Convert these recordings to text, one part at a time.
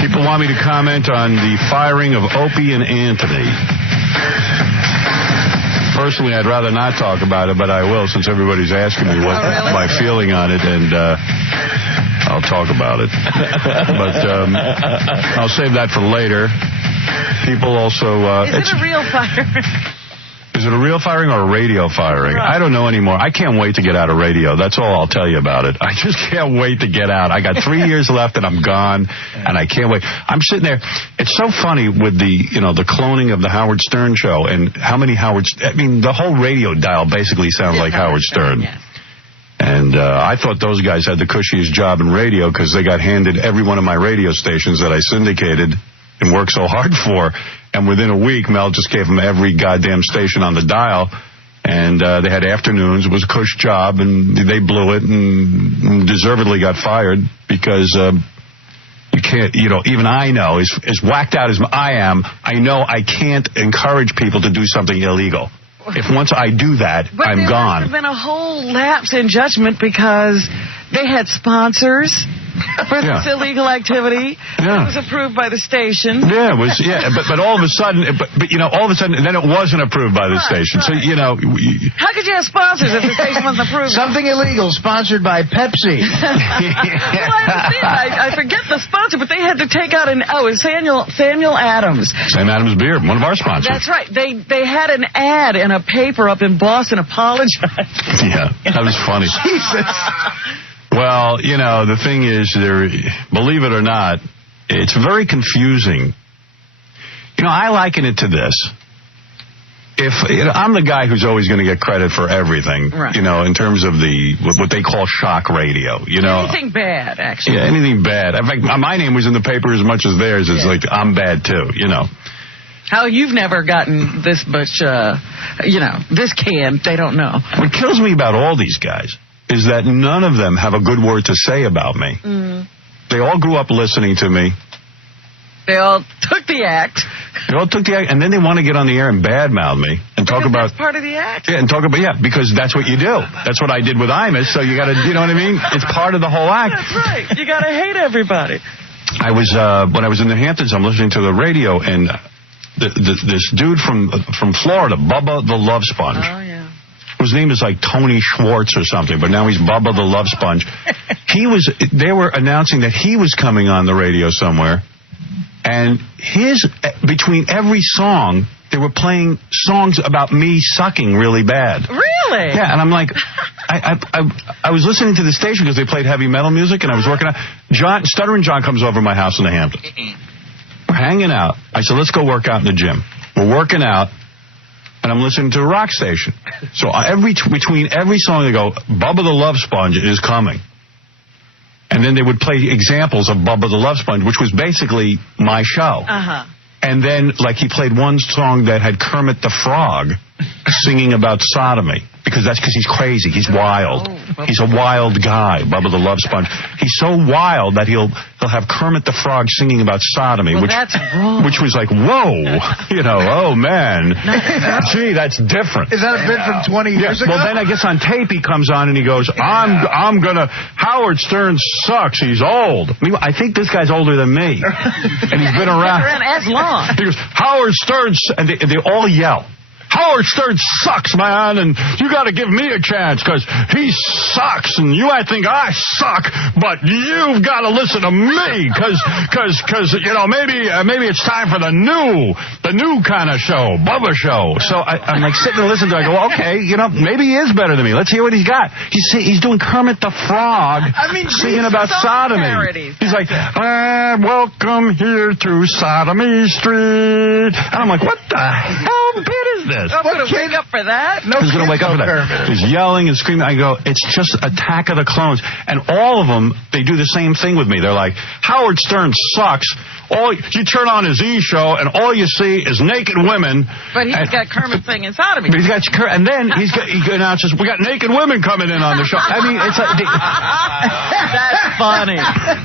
People want me to comment on the firing of Opie and Anthony. Personally, I'd rather not talk about it, but I will since everybody's asking me what my feeling on it, and I'll talk about it. But I'll save that for later. People also... Is it a real firing? Is it a real firing or a radio firing? Right. I don't know anymore. I can't wait to get out of radio. That's all I'll tell you about it. I just can't wait to get out. I got 3 years left and I'm gone, and I can't wait. I'm sitting there. It's so funny with the cloning of the Howard Stern show and how many the whole radio dial basically sounds like Howard Stern. Yes. And I thought those guys had the cushiest job in radio because they got handed every one of my radio stations that I syndicated and worked so hard for. And within a week, Mel just gave them every goddamn station on the dial. And they had afternoons. It was a cush job, and they blew it and deservedly got fired because you can't, even I know, as whacked out as I am, I know I can't encourage people to do something illegal. If once I do that, I'm gone. But there must have been a whole lapse in judgment because they had sponsors for this illegal activity. Yeah. It was approved by the station. Yeah, it was. Yeah, but all of a sudden, all of a sudden, then it wasn't approved by the station. Right. So how could you have sponsors if the station wasn't approved? Something illegal sponsored by Pepsi. Well, I understand. I forget the sponsor, but they had to take out it was Samuel Adams. Sam Adams Beer, one of our sponsors. That's right. They had an ad in a paper up in Boston apologizing. Yeah, that was funny. Jesus. Well, the thing is, believe it or not, it's very confusing. I liken it to this. If I'm the guy who's always going to get credit for everything, right. In terms of what they call shock radio, Anything bad, actually. Yeah, anything bad. In fact, my name was in the paper as much as theirs. It's like, I'm bad, too, How you've never gotten this much, this can, they don't know. What kills me about all these guys is that none of them have a good word to say about me. Mm. They all grew up listening to me. They all took the act. And then they want to get on the air and badmouth me and talk about... That's part of the act. Yeah, and talk about, because that's what you do. That's what I did with Imus, so you got to, you know what I mean? It's part of the whole act. That's right. You got to hate everybody. I was, when I was in the Hamptons, I'm listening to the radio, and this dude from Florida, Bubba the Love Sponge. Oh, yeah. His name is like Tony Schwartz or something, but now he's Bubba the Love Sponge. They were announcing that he was coming on the radio somewhere, and between every song, they were playing songs about me sucking really bad. Really? Yeah, and I'm like, I was listening to the station because they played heavy metal music, and I was working out. Stuttering John comes over to my house in the Hamptons. We're hanging out. I said, let's go work out in the gym. We're working out. And I'm listening to a rock station. So between every song, they go, Bubba the Love Sponge is coming. And then they would play examples of Bubba the Love Sponge, which was basically my show. Uh-huh. And then, he played one song that had Kermit the Frog singing about sodomy. Because he's crazy. He's wild. He's a wild guy, Bubba the Love Sponge. He's so wild that he'll have Kermit the Frog singing about sodomy, that's wrong. Which was like, whoa, oh man, gee, that's different. Is that a bit from 20 years ago? Well, then I guess on tape he comes on and he goes, Howard Stern sucks. He's old. I think this guy's older than me, and he's been around as long. He goes, Howard Stern, and they all yell. Howard Stern sucks, man, and you got to give me a chance because he sucks, and I think I suck, but you've got to listen to me because maybe it's time for the new kind of show, Bubba show. So I'm like sitting and listening to it. I go, okay, maybe he is better than me. Let's hear what he's got. He's doing Kermit the Frog, singing about sodomy. Parodies. He's like, welcome here to Sodomy Street, and I'm like, what the hell bit is this? I'm going to wake up for that. He's going to wake up for that. He's yelling and screaming. I go, it's just Attack of the Clones. And all of them, they do the same thing with me. They're like, Howard Stern sucks. You turn on his E! show, and all you see is naked women. But he's got Kermit singing sodomy. But and then he announces, we got naked women coming in on the show. I mean, it's like... That's funny.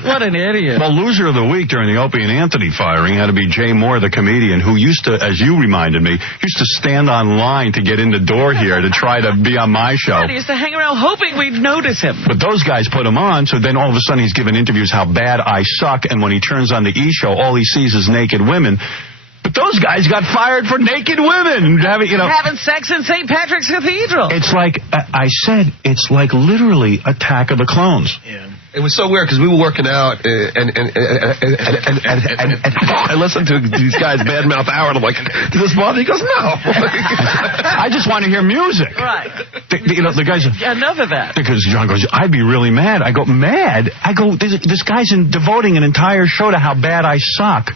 What an idiot. Well, loser of the week during the Opie and Anthony firing had to be Jay Moore, the comedian, who used to, as you reminded me, used to stand online to get in the door here to try to be on my show. He used to hang around hoping we'd notice him. But those guys put him on, so then all of a sudden he's giving interviews how bad I suck, and when he turns on the E! Show, all he sees is naked women. But those guys got fired for naked women. Having sex in St. Patrick's Cathedral. It's like, I said, it's like literally Attack of the Clones. Yeah. It was so weird because we were working out and I listened to these guys badmouth Howard. I'm like, does this bother you? He goes, no. I just want to hear music. Right. The guys. Enough of that. Because John goes, I'd be really mad. I go, mad? I go, this guy's devoting an entire show to how bad I suck.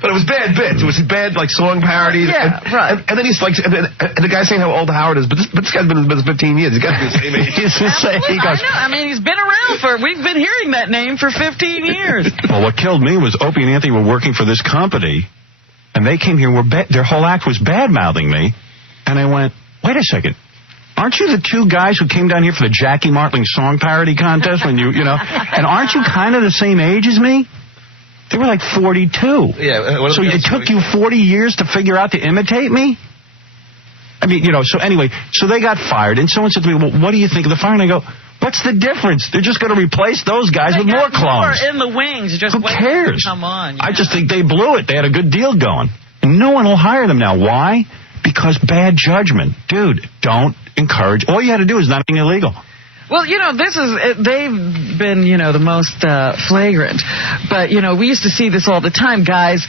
But it was bad bits. It was bad, like, song parodies. Yeah, right. And then he's like, and the guy's saying how old Howard is, but this guy's been in business 15 years. He's got to be the same age. He's the same. He goes, I mean, he's been around we've been hearing that name for 15 years. Well, what killed me was Opie and Anthony were working for this company, and they came here, their whole act was bad-mouthing me, and I went, wait a second. Aren't you the two guys who came down here for the Jackie Martling song parody contest when you know, and aren't you kind of the same age as me? They were like 42. Yeah. So it took you 40 years to figure out to imitate me? I mean, so anyway, so they got fired. And someone said to me, well, what do you think of the fire? And I go, what's the difference? They're just going to replace those guys with more clones. More in the wings. Just who cares? Come on. Yeah. I just think they blew it. They had a good deal going. And no one will hire them now. Why? Because bad judgment. Dude, don't encourage. All you had to do is not being illegal. Well, they've been, the most flagrant. But, we used to see this all the time, guys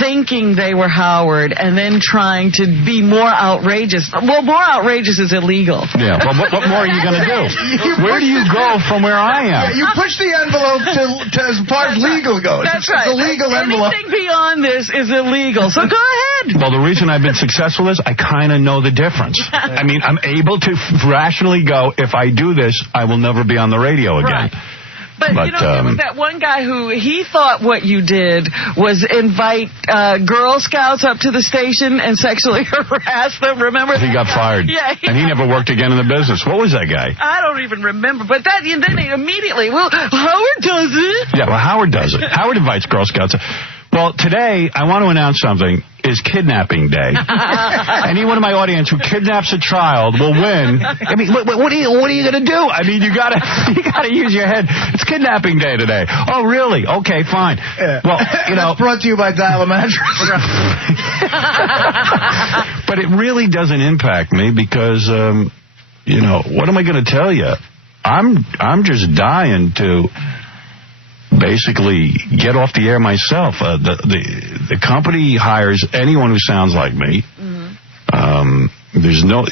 thinking they were Howard and then trying to be more outrageous. Well, more outrageous is illegal. Yeah, well, what more are you going to do? Where do you go from where I am? Yeah, you push the envelope to as far as legal goes. That's right. It's a legal envelope. Anything beyond this is illegal. So go ahead. Well, the reason I've been successful is I kind of know the difference. I mean, I'm able to rationally go, if I do this, I will never be on the radio again. Right. But there was that one guy who he thought what you did was invite Girl Scouts up to the station and sexually harass them. Remember? He got fired. Yeah. And he never worked again in the business. What was that guy? I don't even remember. But then he immediately, Howard does it. Yeah, well, Howard does it. Howard invites Girl Scouts. Well, today, I want to announce something. Is Kidnapping Day. Anyone in my audience who kidnaps a child will win. I mean, what are you going to do? I mean, you gotta use your head. It's Kidnapping Day today. Oh, really? Okay, fine. Yeah. Well, That's brought to you by Dial a Mattress. But it really doesn't impact me because, what am I going to tell you? I'm just dying to basically get off the air myself. The company hires anyone who sounds like me. Mm-hmm. There's no,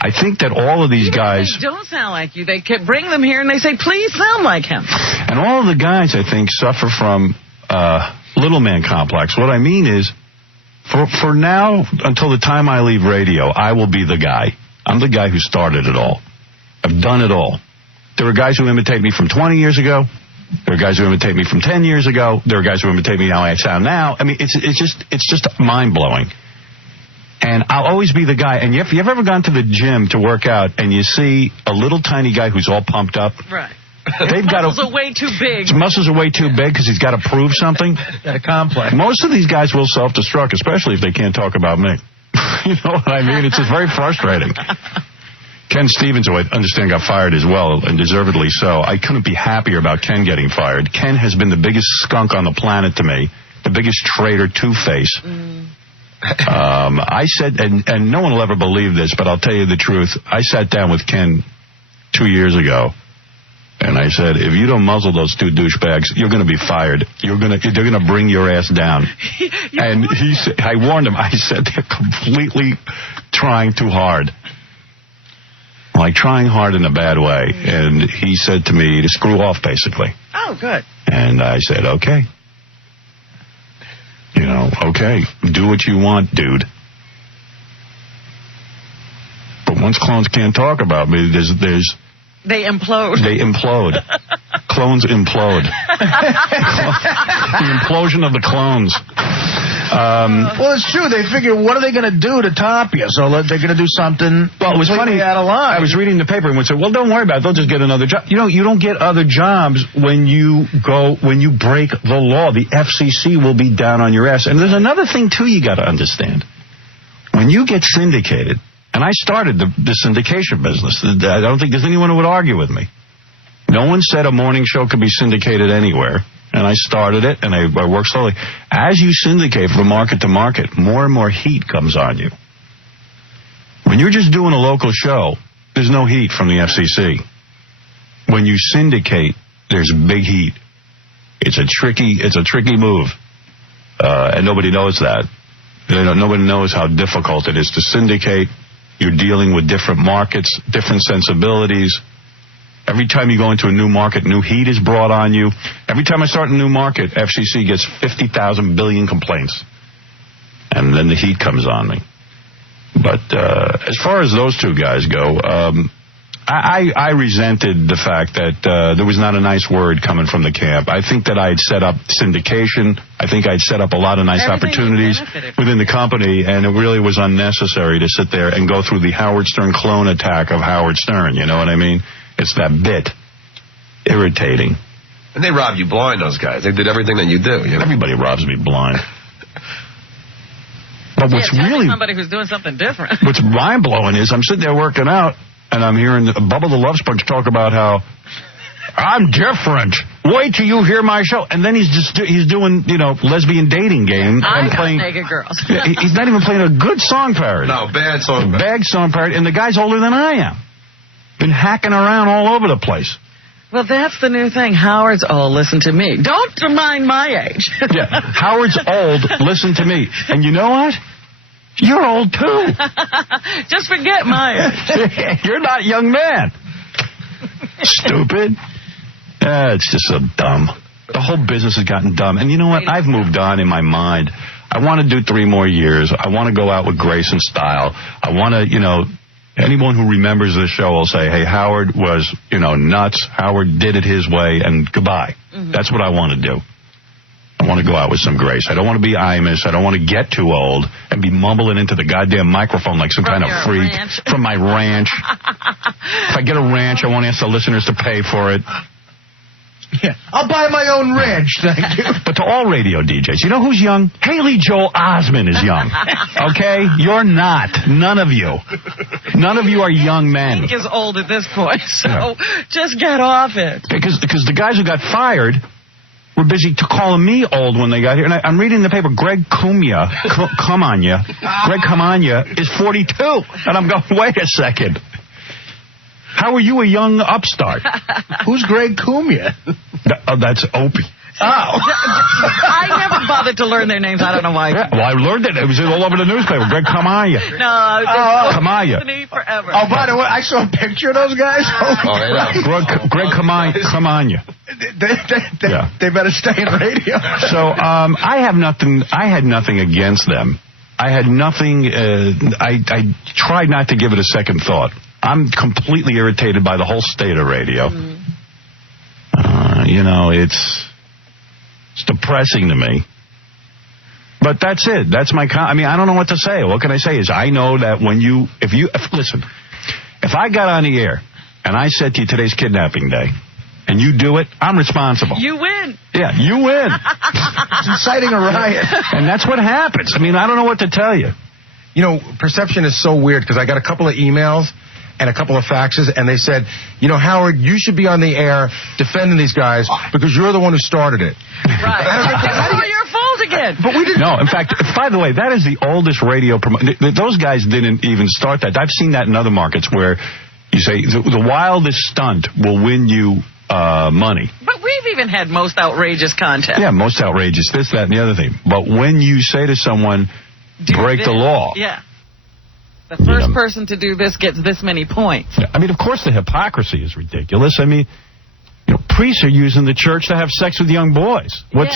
I think that all of these guys... They don't sound like you. They can bring them here and they say, please sound like him. And all of the guys, I think, suffer from little man complex. What I mean is, for now, until the time I leave radio, I will be the guy. I'm the guy who started it all. I've done it all. There are guys who imitate me from 20 years ago. There are guys who imitate me from 10 years ago. There are guys who imitate me how I sound now. I mean, it's just mind-blowing. And I'll always be the guy. And if you've ever gone to the gym to work out and you see a little tiny guy who's all pumped up. Right. They've got muscles are way too big. His muscles are way too big because he's got to prove something. Got a complex. Most of these guys will self-destruct, especially if they can't talk about me. You know what I mean? It's just very frustrating. Ken Stevens, who I understand got fired as well, and deservedly so. I couldn't be happier about Ken getting fired. Ken has been the biggest skunk on the planet to me, the biggest traitor, two-face. I said, and no one will ever believe this, but I'll tell you the truth. I sat down with Ken 2 years ago, and I said, if you don't muzzle those two douchebags, you're going to be fired. They're going to bring your ass down. And he said, I warned him. I said, they're completely trying too hard. Like trying hard in a bad way. And he said to me to screw off, basically. Oh, good. And I said, okay. Okay, do what you want, dude. But once clones can't talk about me, there's They implode. They implode. Clones implode. The implosion of the clones. Well, it's true. They figure, what are they going to do to top you? So they're going to do something. Well, it was funny. Out of line. I was reading the paper and would say, "Well, don't worry about it. They'll just get another job." You know, you don't get other jobs when you break the law. The FCC will be down on your ass. And there's another thing too you got to understand. When you get syndicated, and I started the syndication business. I don't think there's anyone who would argue with me. No one said a morning show could be syndicated anywhere. And I started it, and I worked slowly. As you syndicate from market to market, more and more heat comes on you. When you're just doing a local show, there's no heat from the FCC. When you syndicate, there's big heat. It's a tricky move, and nobody knows that. Nobody knows how difficult it is to syndicate. You're dealing with different markets, different sensibilities. Every time you go into a new market, new heat is brought on you. Every time I start a new market, FCC gets 50,000 billion complaints. And then the heat comes on me. But as far as those two guys go, I resented the fact that there was not a nice word coming from the camp. I think that I had set up syndication. I think I'd set up a lot of nice opportunities within the company, and it really was unnecessary to sit there and go through the Howard Stern clone attack of Howard Stern. You know what I mean? It's that bit. Irritating. And they robbed you blind, those guys. They did everything that you do. You know? Everybody robs me blind. But what's really somebody who's doing something different. What's mind-blowing is I'm sitting there working out, and I'm hearing Bubba the Love Sponge talk about how I'm different. Wait till you hear my show. And then he's doing, lesbian dating game and playing naked girls. He's not even playing a good song parody. No, bad song parody. Bad song parody, and the guy's older than I am. Been hacking around all over the place. Well, that's the new thing. Howard's old. Listen to me. Don't mind my age. Yeah, Howard's old. Listen to me. And you know what? You're old too. Just forget my age. You're not a young man. Stupid. It's just so dumb. The whole business has gotten dumb. And you know what? I've moved on in my mind. I want to do 3 more years. I want to go out with grace and style. I want to, anyone who remembers this show will say, hey, Howard was, nuts. Howard did it his way, and goodbye. Mm-hmm. That's what I want to do. I want to go out with some grace. I don't want to be Imus. I don't want to get too old and be mumbling into the goddamn microphone like some kind of freak from my ranch. If I get a ranch, I won't ask the listeners to pay for it. Yeah, I'll buy my own ranch, thank you. But to all radio DJs, you know who's young? Haley Joel Osment is young. Okay? You're not. None of you. None of you are young men. He is old at this point, so just get off it. Because the guys who got fired were busy calling me old when they got here. And I'm reading the paper. Greg Cumia, Greg Camania is 42. And I'm going, wait a second. How are you a young upstart? Who's Greg Cumia? That's Opie. Oh. I never bothered to learn their names. I don't know why. Yeah, well, I learned it. It was all over the newspaper. Greg Camania. No, Camania. Forever. Oh, by the way, I saw a picture of those guys. Greg Camania. They better stay in radio. So I had nothing against them. I had nothing. I tried not to give it a second thought. I'm completely irritated by the whole state of radio. It's depressing to me. But that's it. That's my I don't know what to say. What can I say is I know that listen, if I got on the air and I said to you today's kidnapping day and you do it, I'm responsible. You win. Yeah, you win. It's inciting a riot. And that's what happens. I don't know what to tell you. Perception is so weird because I got a couple of emails and a couple of faxes, and they said, Howard, you should be on the air defending these guys because you're the one who started it. Right. It's all your fault again. But we didn't. No, in fact, by the way, that is the oldest radio those guys didn't even start that. I've seen that in other markets where you say the wildest stunt will win you money. But we've even had most outrageous content. Yeah, most outrageous, this, that, and the other thing. But when you say to someone, break the law. Yeah. The first person to do this gets this many points. Yeah, of course, the hypocrisy is ridiculous. Priests are using the church to have sex with young boys. But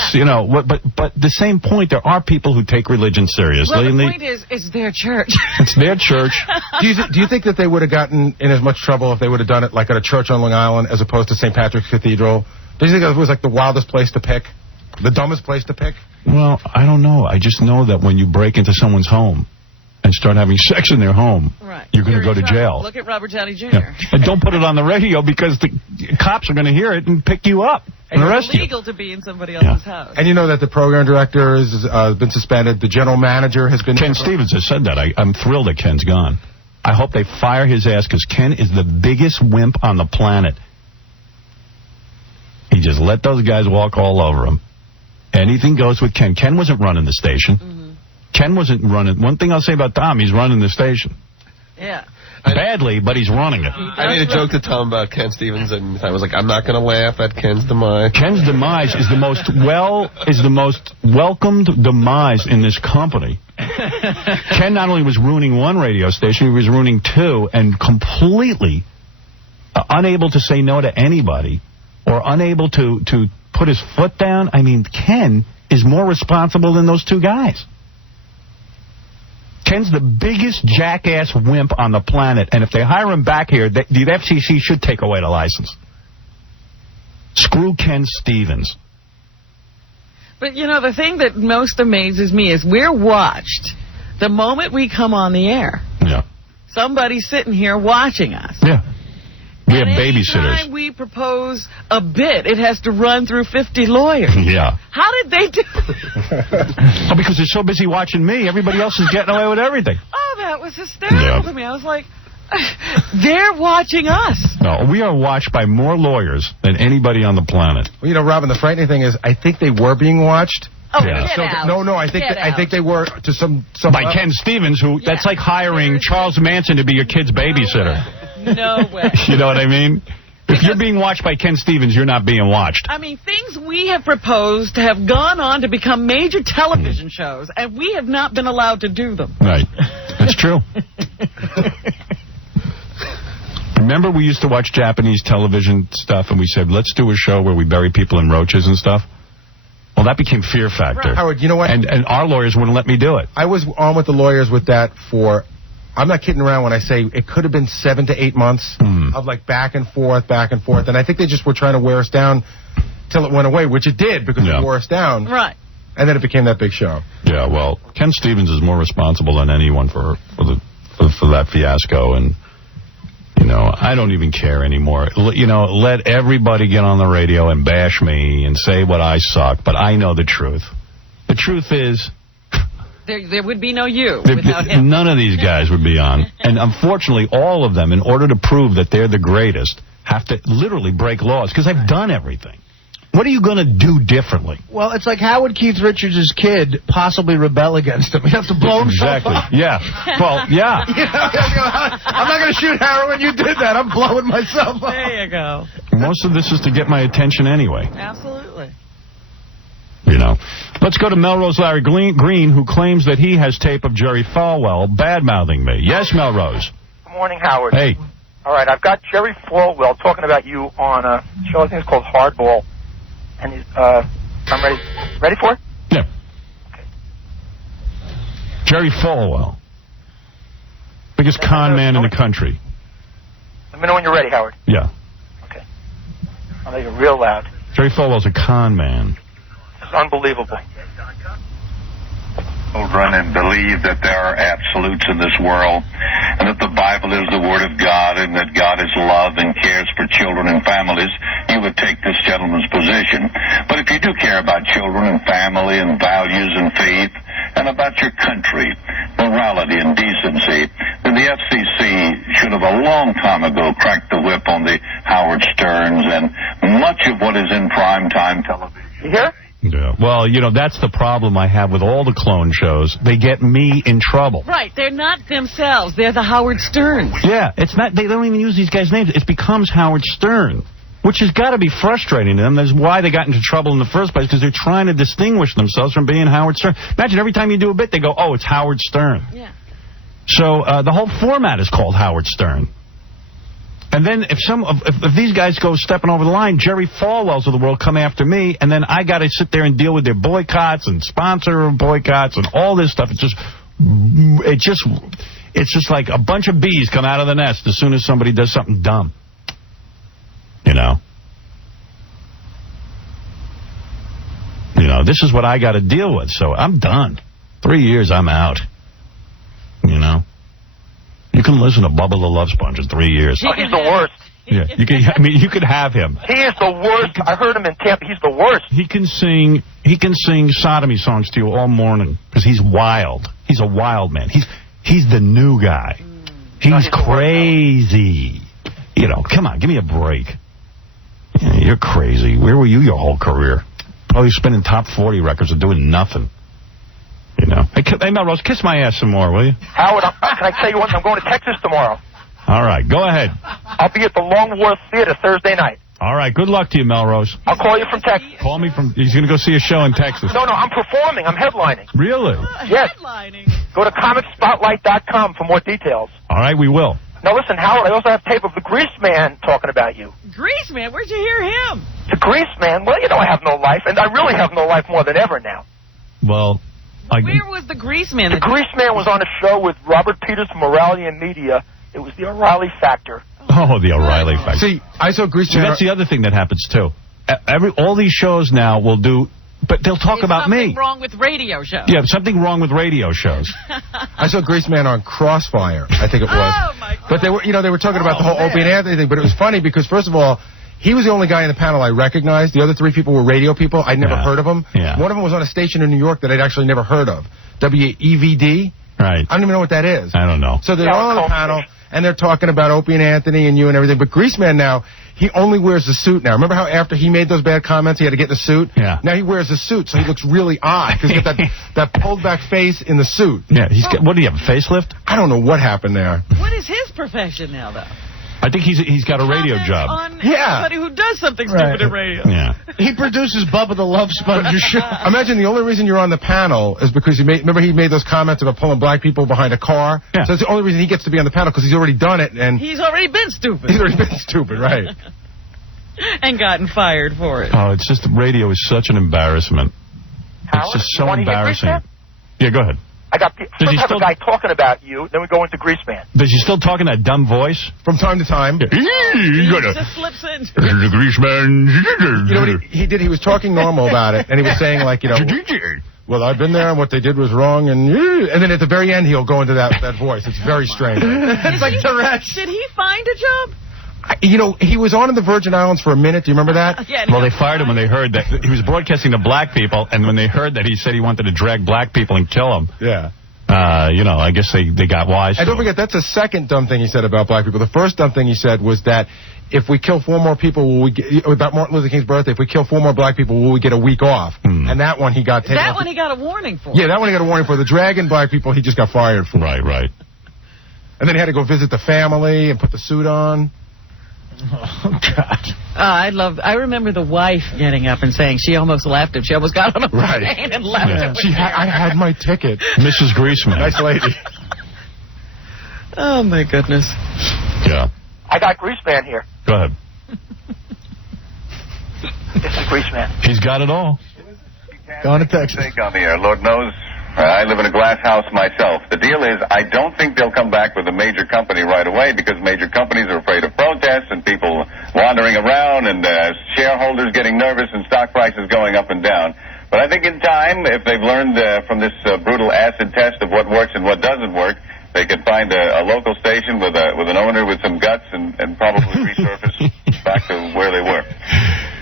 the same point, there are people who take religion seriously. Well, the point is, it's their church. It's their church. Do you think that they would have gotten in as much trouble if they would have done it like at a church on Long Island as opposed to St. Patrick's Cathedral? Do you think it was like the wildest place to pick? The dumbest place to pick? Well, I don't know. I just know that when you break into someone's home and start having sex in their home, you're going to go to jail. Look at Robert Downey Jr. Yeah. And don't put it on the radio because the cops are going to hear it and pick you up and arrest you. It's illegal to be in somebody else's house. And you know that the program director has been suspended. The general manager has been... Ken Stevens has said that. I'm thrilled that Ken's gone. I hope they fire his ass because Ken is the biggest wimp on the planet. He just let those guys walk all over him. Anything goes with Ken. Ken wasn't running the station. Ken wasn't running. One thing I'll say about Tom, he's running the station. Yeah. Badly, but he's running it. I made a joke to Tom about Ken Stevens, and I was like, I'm not going to laugh at Ken's demise. Ken's demise is the most welcomed demise in this company. Ken not only was ruining one radio station, he was ruining two, and completely unable to say no to anybody, or unable to put his foot down. I mean, Ken is more responsible than those two guys. Ken's the biggest jackass wimp on the planet, and if they hire him back here, the FCC should take away the license. Screw Ken Stevens. But, you know, the thing that most amazes me is we're watched the moment we come on the air. Yeah. Somebody's sitting here watching us. Yeah. We have Anytime babysitters. we propose a bit, it has to run through 50 lawyers. Yeah. How did they do it? Oh, because they're so busy watching me, everybody else is getting away with everything. Oh, that was hysterical to me. I was like, they're watching us. No, we are watched by more lawyers than anybody on the planet. Well, you know, Robin, the frightening thing is I think they were being watched. Oh, Yeah. get out. No, I think they were to some By level. Ken Stevens, who that's like hiring Charles Manson to be your kid's babysitter. No way. You know what I mean? If you're being watched by Ken Stevens, you're not being watched. I mean, things we have proposed have gone on to become major television shows, and we have not been allowed to do them. Right. That's true. Remember we used to watch Japanese television stuff, and we said, let's do a show where we bury people in roaches and stuff? Well, that became Fear Factor. Right. Howard, you know what? And our lawyers wouldn't let me do it. I was on with the lawyers with that for... I'm not kidding around when I say it could have been 7 to 8 months of like back and forth. And I think they just were trying to wear us down till it went away, which it did because it wore us down. Right. And then it became that big show. Yeah, well, Ken Stevens is more responsible than anyone for that fiasco. And, you know, I don't even care anymore. You know, let everybody get on the radio and bash me and say what I suck. But I know the truth. The truth is... There would be no you without him. None of these guys would be on. And unfortunately, all of them, in order to prove that they're the greatest, have to literally break laws because they've done everything. What are you going to do differently? Well, it's like Howard Keith Richards' kid possibly rebel against him. You have to blow himself up. Yeah. Well, yeah. I'm not going to shoot Howard when you did that. I'm blowing myself up. There you go. Most of this is to get my attention anyway. Absolutely. You know. Let's go to Melrose Larry Green, who claims that he has tape of Jerry Falwell bad-mouthing me. Yes, Melrose. Good morning, Howard. Hey. All right, I've got Jerry Falwell talking about you on a show, I think it's called Hardball. And he's, I'm ready. Ready for it? Yeah. Okay. Jerry Falwell. Biggest con man in the country. Let me know when you're ready, Howard. Yeah. Okay. I'll make it real loud. Jerry Falwell's a con man. It's unbelievable. Children and believe that there are absolutes in this world, and that the Bible is the Word of God, and that God is love and cares for children and families, you would take this gentleman's position. But if you do care about children and family and values and faith, and about your country, morality and decency, then the FCC should have a long time ago cracked the whip on the Howard Sterns and much of what is in primetime television. You hear? Yeah. Well, you know, that's the problem I have with all the clone shows. They get me in trouble. Right. They're not themselves. They're the Howard Sterns. Yeah. It's not. They don't even use these guys' names. It becomes Howard Stern, which has got to be frustrating to them. That's why they got into trouble in the first place, because they're trying to distinguish themselves from being Howard Stern. Imagine every time you do a bit, they go, oh, it's Howard Stern. Yeah. So the whole format is called Howard Stern. And then if these guys go stepping over the line, Jerry Falwells of the world come after me, and then I got to sit there and deal with their boycotts and sponsor boycotts and all this stuff. It's just like a bunch of bees come out of the nest as soon as somebody does something dumb. You know. this is what I got to deal with. So I'm done. 3 years, I'm out. You know? You can listen to Bubba the Love Sponge in 3 years. Oh, he's the worst. Yeah, you could have him. He is the worst. I heard him in Tampa. He's the worst. He can sing sodomy songs to you all morning because he's wild. He's a wild man. He's the new guy. He's crazy. You know, come on, give me a break. Yeah, you're crazy. Where were you your whole career? Probably spinning top 40 records and doing nothing. You know. Hey, Melrose, kiss my ass some more, will you? Howard, can I tell you what? I'm going to Texas tomorrow. All right, go ahead. I'll be at the Longworth Theater Thursday night. All right, good luck to you, Melrose. I'll call you from Texas. Call me from... He's going to go see a show in Texas. No, I'm performing. I'm headlining. Really? Yes. Headlining. Go to comicspotlight.com for more details. All right, we will. Now, listen, Howard, I also have tape of the Grease Man talking about you. Grease Man? Where'd you hear him? The Grease Man? Well, you know I have no life, and I really have no life more than ever now. Well... Where was the Grease Man? The Grease Man was on a show with Robert Peters from O'Reilly and Media. It was the O'Reilly Factor. Oh, the O'Reilly Factor. See, I saw Grease Man. That's the other thing that happens, too. All these shows now will do... But they'll talk about me. Something wrong with radio shows. Yeah, something wrong with radio shows. I saw Grease Man on Crossfire, I think it was. Oh, my God. But they were talking about the whole Opie and Anthony thing, but it was funny because, first of all, he was the only guy in the panel I recognized. The other three people were radio people. I'd never heard of them. Yeah. One of them was on a station in New York that I'd actually never heard of. WEVD. Right. I don't even know what that is. I don't know. So they're all on the panel, and they're talking about Opie and Anthony and you and everything. But Grease Man now, he only wears the suit now. Remember how after he made those bad comments, he had to get in the suit? Yeah. Now he wears the suit, so he looks really odd because he's got that pulled back face in the suit. Yeah. What do you have, a facelift? I don't know what happened there. What is his profession now, though? I think he's got a radio job. On somebody who does something stupid in radio. Yeah. He produces Bubba the Love Sponge show. Imagine the only reason you're on the panel is because remember he made those comments about pulling black people behind a car? Yeah. So that's the only reason he gets to be on the panel because he's already done it. And he's already been stupid. He's already been stupid, right. And gotten fired for it. Oh, it's just radio is such an embarrassment. Howard, it's just so you wanna hear embarrassing. Grease Man? Yeah, go ahead. I got first have a guy talking about you, then we go into Grease Man. Does he still talk in that dumb voice? From time to time. Yeah. He just slips in. The Grease Man. You know what he did? He was talking normal about it, and he was saying, like, you know, well, I've been there, and what they did was wrong, and then at the very end, he'll go into that voice. It's very strange. It's like Tourette's. Did he find a job? You know, he was on in the Virgin Islands for a minute. Do you remember that? Yeah, well, they fired him when they heard that he was broadcasting to black people, and when they heard that he said he wanted to drag black people and kill them. Yeah. You know, I guess they got wise. And don't forget, that's the second dumb thing he said about black people. The first dumb thing he said was that if we kill 4 more people, about Martin Luther King's birthday, if we kill 4 more black people, will we get a week off? And that one he got taken off. That one he got a warning for. Yeah, that one he got a warning for. The dragging black people, he just got fired for. Right. And then he had to go visit the family and put the suit on. Oh, God. I remember the wife getting up and saying she almost left him. She almost got on a plane and left him. I had my ticket. Mrs. Greaseman. Nice lady. Oh, my goodness. Yeah. I got Grease Man here. Go ahead. This is Grease Man. He's got it all. Going to Texas. On the air, Lord knows. I live in a glass house myself. The deal is, I don't think they'll come back with a major company right away because major companies are afraid of protests and people wandering around and shareholders getting nervous and stock prices going up and down. But I think in time, if they've learned from this brutal acid test of what works and what doesn't work, they could find a local station with an owner with some guts and probably resurface back to where they were.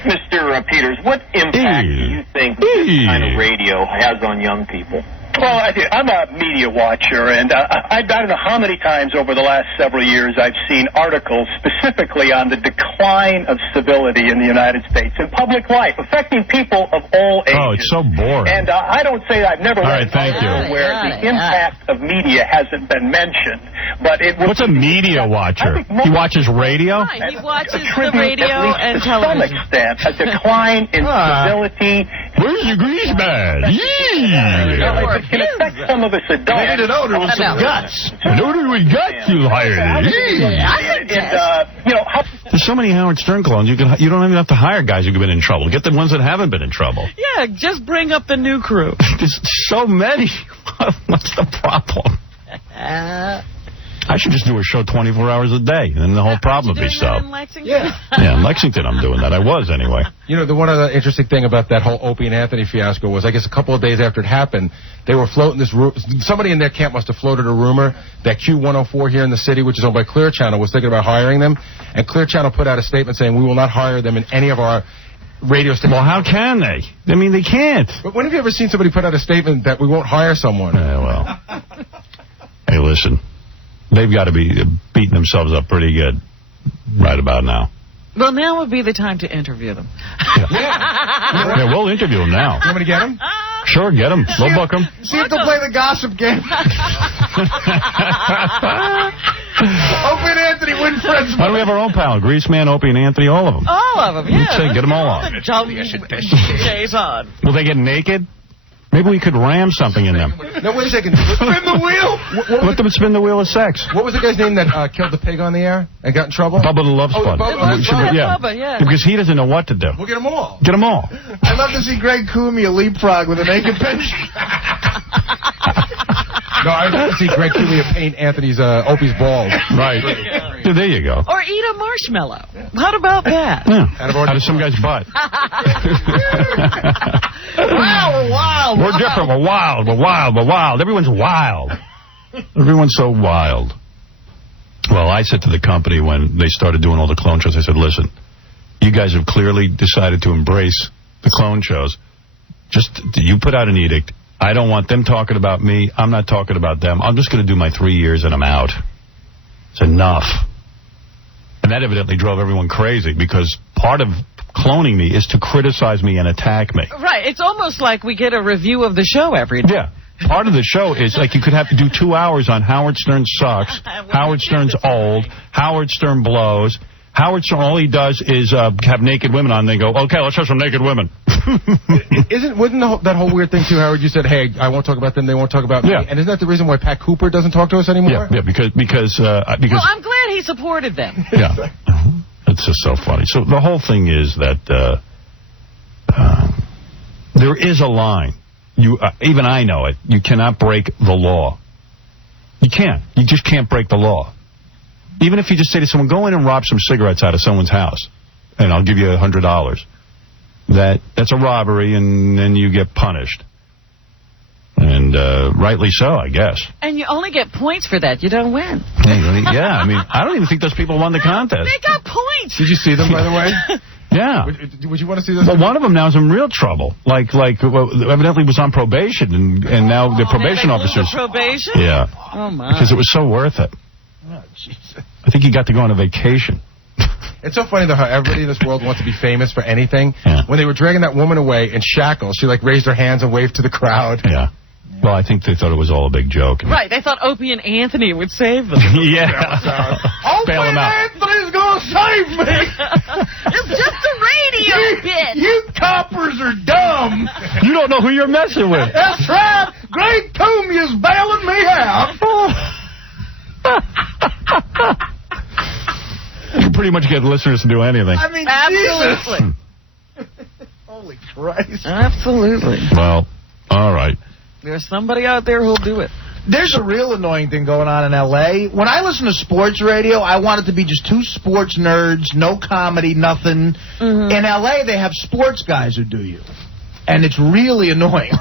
Mr. Peters, what impact do you think this kind of radio has on young people? Well, I'm a media watcher, and I don't know how many times over the last several years I've seen articles specifically on the decline of civility in the United States in public life, affecting people of all ages. Oh, it's so boring. And I don't say I've never read an article where the impact of media hasn't been mentioned. But it What's a media watcher? He watches radio? Right, he watches the radio and television. To some extent, a decline in civility. Where's the Grease Man? It can affect some of us adults. They need an owner with some guts. An owner with guts, you'll hire him. There's so many Howard Stern clones, you don't even have to hire guys who've been in trouble. Get the ones that haven't been in trouble. Yeah, just bring up the new crew. There's so many. What's the problem? I I should just do a show 24 hours a day, and then the whole problem would be solved. In Lexington? Yeah, in Lexington I'm doing that. I was anyway. You know, the one other interesting thing about that whole Opie and Anthony fiasco was, I guess a couple of days after it happened, they were floating this somebody in their camp must have floated a rumor that Q104 here in the city, which is owned by Clear Channel, was thinking about hiring them, and Clear Channel put out a statement saying, we will not hire them in any of our radio stations. Well, how can they? I mean, they can't. But when have you ever seen somebody put out a statement that we won't hire someone? Yeah, well. Hey, listen. They've got to be beating themselves up pretty good right about now. Well, now would be the time to interview them. Yeah, we'll interview them now. You want me to get them? Sure, get them. We'll book them. See if they'll play the gossip game. Opie and Anthony win friends. Why don't we have our own panel? Greaseman, Opie, and Anthony, all of them. All of them, yeah. Get them all on. Jay's on. Will they get naked? Maybe we could ram something in them. No, wait a second. Spin the wheel. Let them spin the wheel of sex. What was the guy's name that killed the pig on the air and got in trouble? Bubba the Love Sponge. Bubba, yeah. Because he doesn't know what to do. We'll get them all. Get them all. I'd love to see Greg Cumia leapfrog with a naked bench. No, I'd like to see Greg Cumia paint Anthony's Opie's balls. Right. Yeah, there you go. Or eat a marshmallow. How about that? Yeah. Out of some guy's butt. Wow, we're wild. We're different. We're wild. We're wild. We're wild. Everyone's wild. Everyone's so wild. Well, I said to the company when they started doing all the clone shows, I said, listen, you guys have clearly decided to embrace the clone shows. Just, you put out an edict. I don't want them talking about me. I'm not talking about them. I'm just going to do my 3 years and I'm out. It's enough. And that evidently drove everyone crazy because part of cloning me is to criticize me and attack me. Right. It's almost like we get a review of the show every day. Yeah. Part of the show is like you could have to do 2 hours on Howard Stern sucks, Howard Stern's old, Howard Stern blows. Howard Stern, all he does is have naked women on, and they go, okay, let's have some naked women. Wasn't that whole weird thing, too, Howard? You said, hey, I won't talk about them, they won't talk about me. Yeah. And isn't that the reason why Pat Cooper doesn't talk to us anymore? Yeah, because Well, I'm glad he supported them. Yeah. It's just so funny. So the whole thing is that there is a line. Even I know it. You cannot break the law. You can't. You just can't break the law. Even if you just say to someone, go in and rob some cigarettes out of someone's house, and I'll give you $100. That's a robbery, and then you get punished. And rightly so, I guess. And you only get points for that. You don't win. Yeah, I mean, I don't even think those people won the contest. They got points. Did you see them, by the way? Yeah. Would you want to see this? But one of them now is in real trouble. Like evidently was on probation, and now the probation officers. Probation? Yeah. Oh, my. Because it was so worth it. Oh, Jesus. I think he got to go on a vacation. It's so funny, though, how everybody in this world wants to be famous for anything. Yeah. When they were dragging that woman away in shackles, she, raised her hands and waved to the crowd. Yeah. Well, I think they thought it was all a big joke. Right. They thought Opie and Anthony would save them. Yeah. Opie and Anthony's going to save me. It's just a radio bit. You coppers are dumb. You don't know who you're messing with. That's right. Greg Cumia's bailing me out. You can pretty much get listeners to do anything. I mean, absolutely. Holy Christ. Absolutely. Well, all right. There's somebody out there who'll do it. There's a real annoying thing going on in L.A. When I listen to sports radio, I want it to be just two sports nerds, no comedy, nothing. Mm-hmm. In L.A., they have sports guys who do you. And it's really annoying.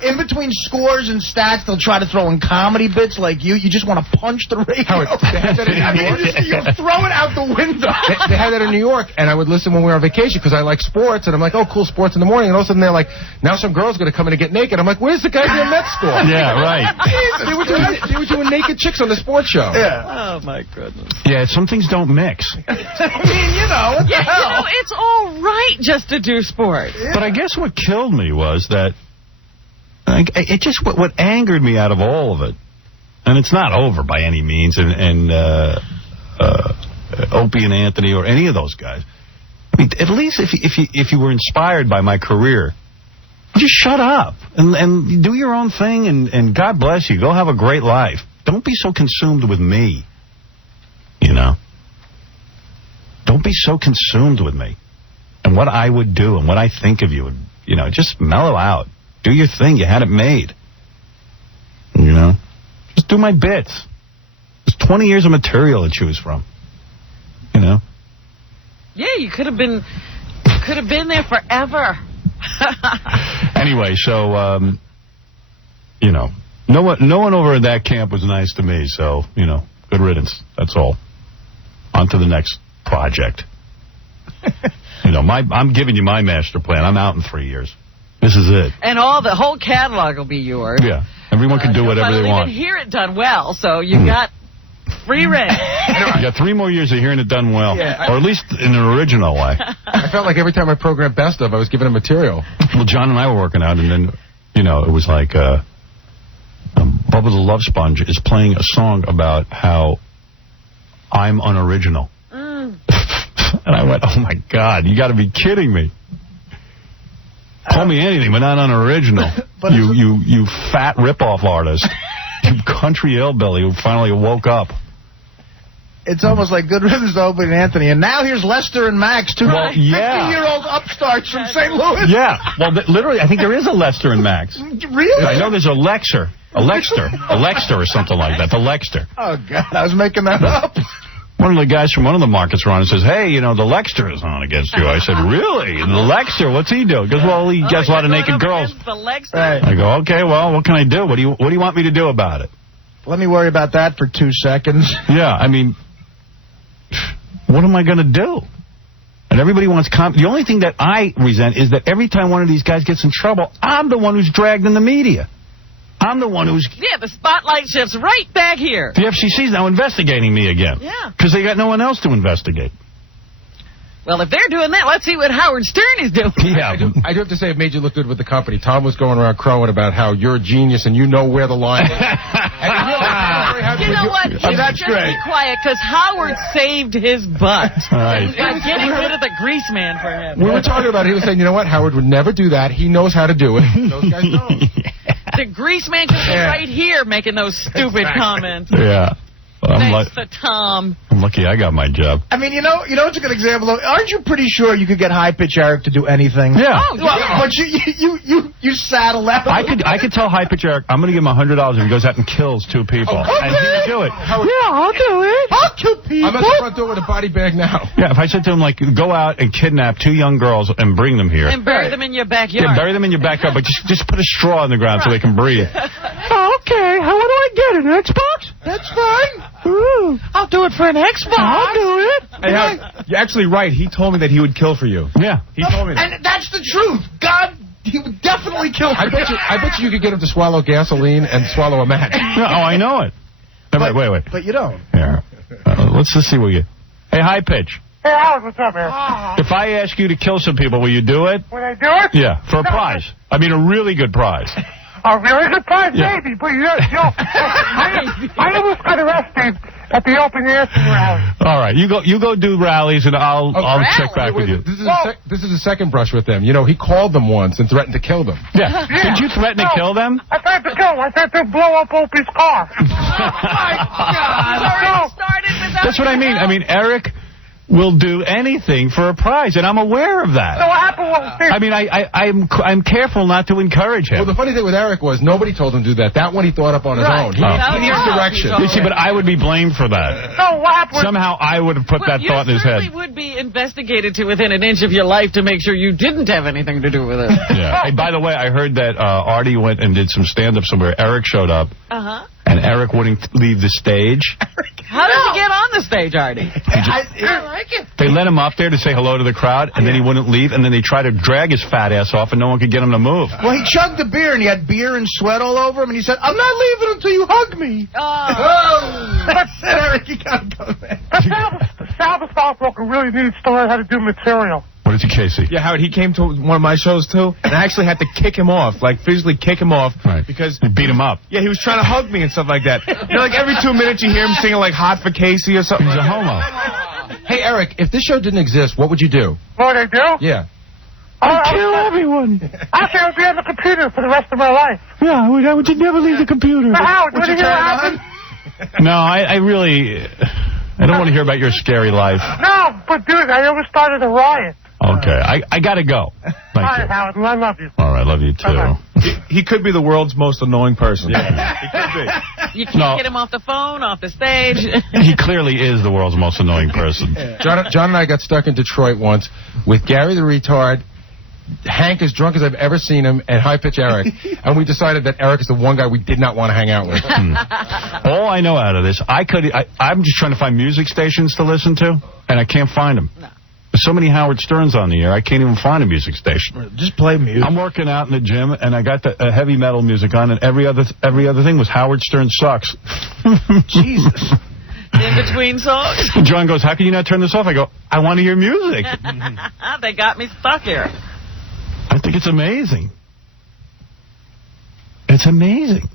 In between scores and stats, they'll try to throw in comedy bits like you. You just want to punch the radio. Howard, they had that in New York. You throw it out the window. They had that in New York, and I would listen when we were on vacation because I like sports, and I'm like, oh, cool, sports in the morning. And all of a sudden they're like, now some girl's going to come in and get naked. I'm like, where's the goddamn Mets score? Yeah, right. They were doing naked chicks on the sports show. Yeah. Oh, my goodness. Yeah, some things don't mix. I mean, what the hell? It's all right just to do sports. Yeah. But I guess what killed me was that it just what angered me out of all of it, and it's not over by any means, and Opie and Anthony or any of those guys. I mean, at least if you were inspired by my career, just shut up and do your own thing, and God bless you. Go have a great life. Don't be so consumed with me. You know. Don't be so consumed with me and what I would do and what I think of you. And, just mellow out. Do your thing. You had it made. Just do my bits. Just 20 years of material to choose from. You know? Yeah, you could have been there forever. Anyway, so, you know, no one over in that camp was nice to me, so, you know, good riddance. That's all. On to the next project. You know, I'm giving you my master plan. I'm out in 3 years. This is it. And the whole catalog will be yours. Yeah. Everyone can do whatever they want. You can hear it done well, so you got free reign. You got 3 more years of hearing it done well. Yeah. Or at least in an original way. I felt like every time I programmed Best Of, I was giving him material. Well, John and I were working out, and then, you know, it was like Bubba the Love Sponge is playing a song about how I'm unoriginal. And I went, oh, my God, you got to be kidding me. Call me anything, but not unoriginal. But you fat ripoff artist. You country hillbilly who finally woke up. It's almost like good riddance to Opie and Anthony. And now here's Lester and Max, two 50-year-old upstarts from St. Louis. Yeah. Well, literally, I think there is a Lester and Max. Really? I know there's a Lexer or something like that. The Lexter. Oh, God, I was making that up. One of the guys from one of the markets were on and says, hey, you know, the Lexter is on against you. I said, really? The Lexter? What's he do? He goes, well, he gets a lot of naked girls. The Lexter? Right. I go, okay, well, what can I do? What do you want me to do about it? Let me worry about that for 2 seconds. Yeah, I mean, what am I going to do? And everybody wants the only thing that I resent is that every time one of these guys gets in trouble, I'm the one who's dragged in the media. I'm the one who's... Yeah, the spotlight shifts right back here. The FCC's now investigating me again. Yeah. Because they got no one else to investigate. Well, if they're doing that, let's see what Howard Stern is doing. Yeah. I do have to say it made you look good with the company. Tom was going around crowing about how you're a genius and you know where the line is. You know what? Just be quiet, because Howard saved his butt. Right. By getting rid of the grease man for him. We were talking about it. He was saying, you know what? Howard would never do that. He knows how to do it. Those guys don't. The grease man could be right here making those stupid comments. Yeah. Well, Thanks to Tom. I'm lucky I got my job. I mean, you know it's a good example. Aren't you pretty sure you could get High Pitch Eric to do anything? Yeah. Oh, yeah. But you saddle out. I could tell High Pitch Eric, I'm going to give him $100 if he goes out and kills 2 people. Okay. And he would do it. I'll do it. I'll kill people. I'm at the front door with a body bag now. Yeah, if I said to him, like, go out and kidnap 2 young girls and bring them here. And bury them in your backyard. Yeah, bury them in your backyard, but just put a straw in the ground so they can breathe. Okay, what do I get, an Xbox? That's fine. Ooh, I'll do it for an Xbox. I'll do it. Hey, Howard, you're actually right. He told me that he would kill for you. Yeah. He told me that. And that's the truth. God, he would definitely kill for you. I bet you could get him to swallow gasoline and swallow a match. Oh, I know it. Wait. But you don't. Yeah. Let's just see what you... Hey, High Pitch. Hey, Howard, what's up, man? If I ask you to kill some people, will you do it? Would I do it? Yeah, for a prize. I mean, a really good prize. A really good prize, Yeah. maybe, but I almost got arrested at the open air rally. All right, you go do rallies, and I'll check back with you. This is a second brush with them. You know, he called them once and threatened to kill them. Yeah. Did you threaten to kill them? I threatened to kill them. I threatened to blow up Opie's car. Oh, my God. That's what I mean. I mean, Eric will do anything for a prize, and I'm aware of that. So what happened was... I mean, I'm careful not to encourage him. Well, the funny thing with Eric was nobody told him to do that. That one he thought up on his own. He needs direction. You see, but I would be blamed for that. So what happened was... Somehow I would have put that thought in his head. You certainly would be investigated to within an inch of your life to make sure you didn't have anything to do with it. Yeah. Hey, by the way, I heard that Artie went and did some stand-up somewhere. Eric showed up. Uh-huh. And Eric wouldn't leave the stage. How did he get on the stage, Artie? I like it. They let him up there to say hello to the crowd, and then he wouldn't leave, and then they tried to drag his fat ass off, and no one could get him to move. Well, he chugged the beer, and he had beer and sweat all over him, and he said, I'm not leaving until you hug me. Oh. That's it, Eric. You gotta go there. Salvador Stockbroker really needs to learn how to do material. What did you, Casey? Yeah, Howard, he came to one of my shows, too, and I actually had to kick him off, like physically kick him off. Right. Because... You beat him up. Yeah, he was trying to hug me and stuff like that. You know, like every 2 minutes you hear him singing, like, Hot for Casey or something. He's a homo. Hey, Eric, if this show didn't exist, what would you do? What would I do? Yeah. I'd kill everyone. Actually, I would be on the computer for the rest of my life. Yeah, I would never leave the computer. Howard, would you hear what happened? No, I really... I don't want to hear about your scary life. No, but dude, I almost started a riot. Okay, I gotta go. Thank All right, you. Howard, I love you. All right, love you too. He could be the world's most annoying person. Yeah, he could be. You can't get him off the phone, off the stage. He clearly is the world's most annoying person. John and I got stuck in Detroit once with Gary the Retard, Hank as drunk as I've ever seen him, and High Pitch Eric. And we decided that Eric is the one guy we did not want to hang out with. All I know out of this, I'm just trying to find music stations to listen to, and I can't find them. No. There's so many Howard Sterns on the air, I can't even find a music station. Just play music. I'm working out in the gym, and I got the heavy metal music on, and every other thing was Howard Stern sucks. Jesus. In between songs. John goes, how can you not turn this off? I go, I want to hear music. They got me stuck here. I think it's amazing. It's amazing.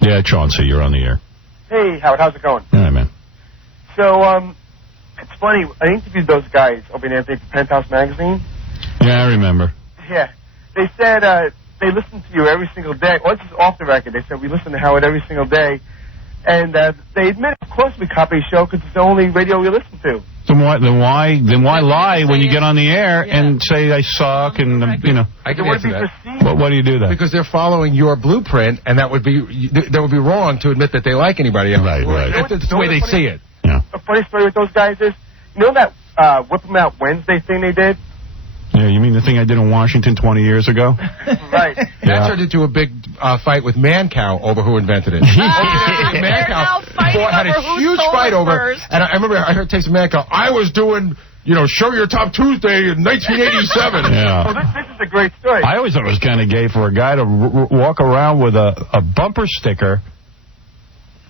Yeah, Chauncey, you're on the air. Hey, Howard, how's it going? All right, man. So, it's funny. I interviewed those guys, Opie and Anthony, for Penthouse Magazine. Yeah, I remember. Yeah. They said they listen to you every single day. Well, this is off the record. They said we listen to Howard every single day. And they admit, of course, we copy a show because it's the only radio we listen to. Then why lie when you get on the air and say I suck and I can answer that. Why do you do that? Because they're following your blueprint, and that would be wrong to admit that they like anybody else. Right. It's the way they see it. Yeah. A funny story with those guys is, you know that Whip 'em Out Wednesday thing they did? Yeah, you mean the thing I did in Washington 20 years ago? Right. That turned into a big fight with Mancow over who invented it. Mancow had a huge fight over it. And I remember I heard Takes Mancow. I was doing, Show Your Top Tuesday in 1987. Yeah. Well, this is a great story. I always thought it was kind of gay for a guy to walk around with a bumper sticker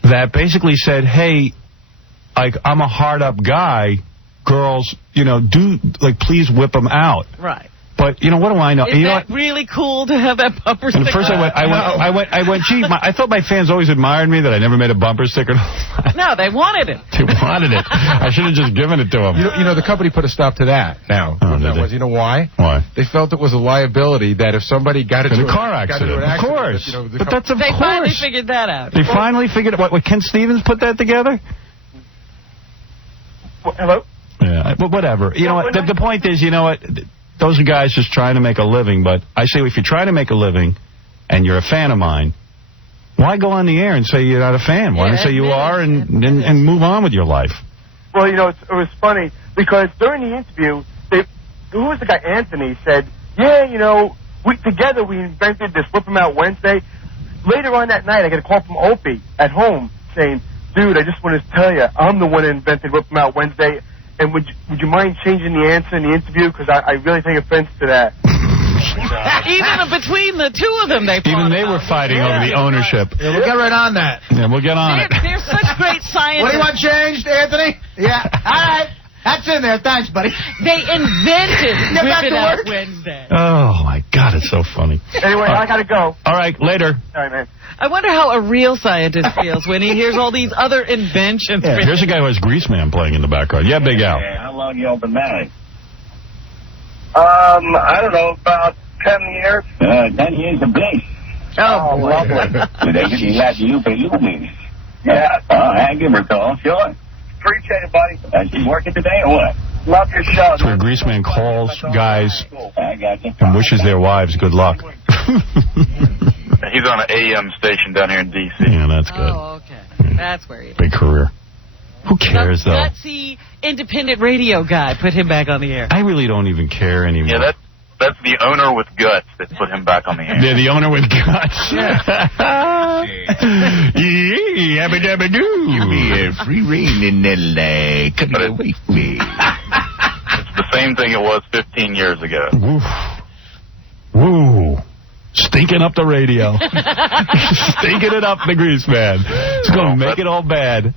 that basically said, hey, I'm a hard-up guy. Girls, please whip them out. Right. But, what do I know? Is that really cool to have that bumper sticker? And first I went, gee, I thought my fans always admired me that I never made a bumper sticker. No, they wanted it. They wanted it. I should have just given it to them. The company put a stop to that now. You know why? Why? They felt it was a liability that if somebody got into a car accident. Of course. But that's of course. They finally figured that out. They finally figured it. What, Ken Stevens put that together? Hello? Yeah, but whatever. The point is, those are guys just trying to make a living, but I say if you're trying to make a living and you're a fan of mine, why go on the air and say you're not a fan? Why don't you say you are and move on with your life? Well, it was funny because during the interview, who was the guy? Anthony said, yeah, together we invented this Whip 'em Out Wednesday. Later on that night, I get a call from Opie at home saying, dude, I just wanted to tell you, I'm the one that invented Whip 'em Out Wednesday. And would you mind changing the answer in the interview? Because I really take offense to that. Even between the two of them, they were fighting over the ownership. Yeah, we'll get right on that. Yeah, we'll get on it. They're such great scientists. What do you want changed, Anthony? Yeah. All right. That's in there. Thanks, buddy. They invented Whip It Out Wednesday. Oh, my God. It's so funny. Anyway, I got to go. All right. Later. All right, man. I wonder how a real scientist feels when he hears all these other inventions. Yeah, here's a guy who has Greaseman playing in the background. Yeah, Big Al. How long you all been married? I don't know, about 10 years. 10 years of bliss. Oh, lovely. You had you for you, yeah. I give her a call, sure. Appreciate it, buddy. She's working today or what? Love your show. That's where Greaseman calls guys and wishes their wives good luck. He's on an AM station down here in D.C. Yeah, that's good. Oh, okay. That's where he is. Big career. Who cares, though? Gutsy, independent radio guy. Put him back on the air. I really don't even care anymore. Yeah, that's the owner with guts that put him back on the air. Yeah, the owner with guts. Give me a free rein in L.A. Come away from me. It's the same thing it was 15 years ago. Woo. Stinking up the radio. Stinking it up, the Greaseman. It's going to make it all bad.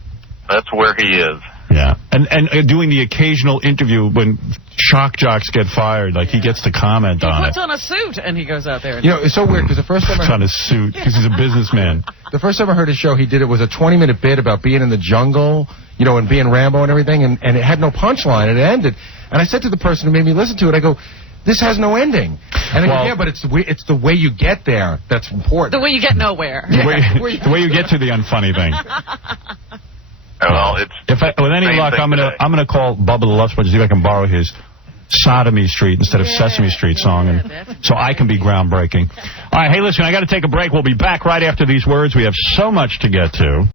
That's where he is. Yeah. And doing the occasional interview when shock jocks get fired, like he gets to comment on it. He puts on a suit and he goes out there. It's so weird because the first time I on a suit because he's a businessman. The first time I heard his show, he did it was a 20-minute bit about being in the jungle, and being Rambo and everything, and it had no punchline, and it ended. And I said to the person who made me listen to it, I go, this has no ending. And they go, yeah, but it's the way you get there that's important. The way you get nowhere. The way you get to the unfunny thing. Well, with any luck, I'm gonna call Bubba the Love Sponge to see if I can borrow his Sodomy Street instead of Sesame Street song, and so I can be groundbreaking. All right, hey, listen, I got to take a break. We'll be back right after these words. We have so much to get to.